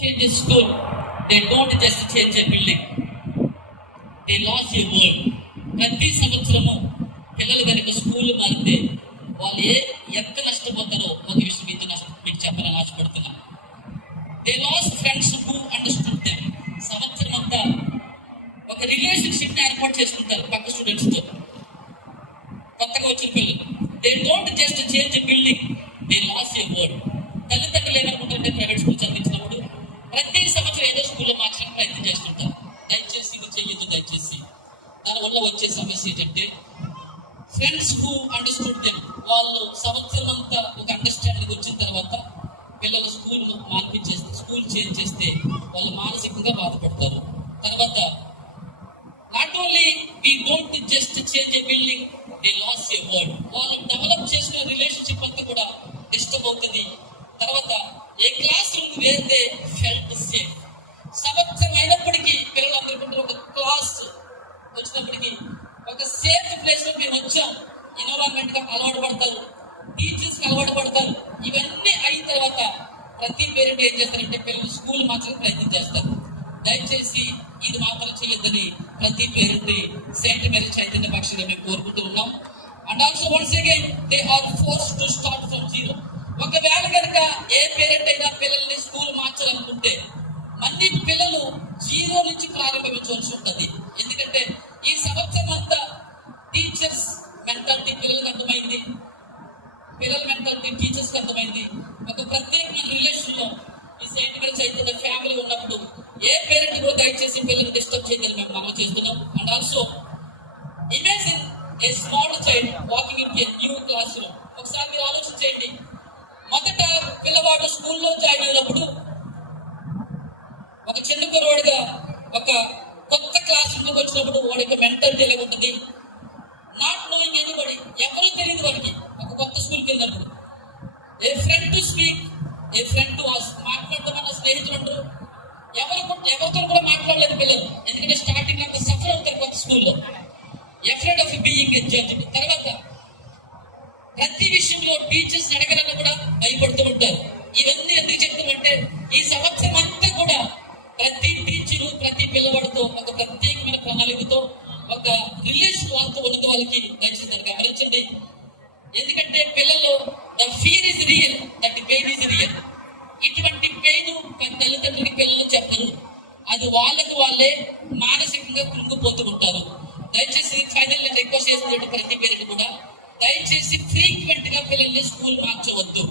change a school, they don't just change a building, they lost a world. ప్రతి సంవత్సరము పిల్లలు కనుక school మారితే వాళ్ళు ఎంత నష్టపోతారో ఒక విషయం మీకు చెప్పాలని ఆశపడుతున్నా. They lost friends who understood them. సంవత్సరం అంతా ఒక రిలేషన్షిప్ ని ఏర్పాటు చేసుకుంటారు పక్క స్టూడెంట్స్ తో, కొత్తగా వచ్చిన పిల్లలు. They don't just change building, they last A word. తల్లిదండ్రులు ఏమనుకుంటారంటే ప్రైవేట్ స్కూల్ చదివించినప్పుడు ప్రతి సంవత్సరం ఏదో స్కూల్లో మార్చడానికి ప్రయత్నం చేస్తుంటారు. దయచేసి ఇది చెయ్యొద్దు. దయచేసి దానివల్ల వచ్చే సమస్య ఏంటంటే ఫ్రెండ్స్ హూ అండర్స్టూడ్ దెమ్, వాళ్ళు సంవత్సరం అంతా ఒక అండర్స్టాండింగ్ వచ్చిన తర్వాత పిల్లలు స్కూల్ మార్పించేస్తే, స్కూల్ చేంజ్ చేస్తే వాళ్ళు మానసికంగా బాధపడతారు. తర్వాత not only we don't just change a building, they lose a world. వాళ్ళు డెవలప్ చేసుకున్న రిలేషన్షిప్ అంతా కూడా డిస్టర్బ్ అవుతుంది. తర్వాత a classroom where they felt safe. సంవత్సరం అయినప్పటికీ పిల్లలందరికీ ఒక క్లాస్ వచ్చినప్పటికీ ఒక సేఫ్ ప్లేస్ లో మేము వచ్చాం, ఎన్విరాన్మెంట్ గా అలవాటు పడతారు, టీచర్స్ కి అలవాటు పడతారు. ఇవన్నీ అయిన తర్వాత ప్రతి పేరెంట్ ఏం చేస్తారంటే పిల్లలు స్కూల్ మార్చడానికి ప్రయత్నం చేస్తారు. దయచేసి ఇది మాత్రం చేయొద్దని ప్రతి పేరెంట్ సెయింట్ మేరీ చైతన్య పక్షంగా మేము కోరుకుంటూ ఉన్నాం. And also once again they are forced to start from zero. ఒకవేళ కనుక ఏ పేరెంట్ అయినా పిల్లల్ని స్కూల్ మార్చాలనుకుంటే మళ్ళీ పిల్లలు జీరో నుంచి ప్రారంభించవలసి ఉంటుంది. ఎందుకంటే ఈ సంవత్సరం అంతా టీచర్స్ మెంటాలిటీ పిల్లలకు అర్థమైంది, పిల్లల మెంటాలిటీ టీచర్స్ కి అర్థమైంది. ఒక ప్రత్యేకమైన రిలేషన్ లో ఈ సెయింట్ మేరీ చైతన్య ఫ్యామిలీ ఉన్నప్పుడు ఏ పేరెంట్ కూడా దయచేసి పిల్లల్ని డిస్టర్బ్ చేయదని మేము మనం చేస్తున్నాం. And also imagine a small child walking in a new class room. ఒకసారి మీరు ఆలోచించండి, మొదట పిల్లవాడు స్కూల్లో జాయిన్ అయినప్పుడు ఒక చిన్న కుర్రోడుగా ఒక కొత్త క్లాస్ రూమ్ వచ్చినప్పుడు వాడి యొక్క మెంటాలిటీ ఎలా ఉంటుంది? నాట్ నోయింగ్ ఎనీబడి, ఎవరూ తెలియదు వాడికి. ఒక కొత్త స్కూల్కి వెళ్ళినప్పుడు a friend to speak, a friend to ask. మాట్లాడతామన్న స్నేహితులు అంటారు, ఎవరితో కూడా మాట్లాడలేదు పిల్లలు. ఎందుకంటే స్టార్టింగ్ అంతా సఫర్ అవుతారు కొత్త స్కూల్లో, ఎఫ్రైడ్ ఆఫ్ బీయింగ్ జడ్జ్డ్. తర్వాత ప్రతి విషయంలో టీచర్స్ అడగడానికి కూడా భయపడుతూ ఉంటారు. ఇవన్నీ ఎందుకు చెప్తామంటే ఈ సంవత్సరం అంతా కూడా ప్రతి టీచరు ప్రతి పిల్లవాడితో ఒక ప్రత్యేకమైన ప్రణాళికతో ఒక రిలేషన్ వాళ్ళతో ఉన్నది. వాళ్ళకి దయచేసి గమనించండి. ఎందుకంటే పిల్లల్లో the fear is real, that pain is real. ఇటువంటి పెయిన్ తల్లిదండ్రులకి పిల్లలు చెప్పరు, అది వాళ్ళకి వాళ్ళే మానసికంగా కృంగిపోతూ ఉంటారు. దయచేసి ఫైనల్ రిక్వెస్ట్ చేసినట్టు ప్రతి పేరెంట్ కూడా దయచేసి ఫ్రీక్వెంట్ గా పిల్లల్ని స్కూల్ మార్చవద్దు.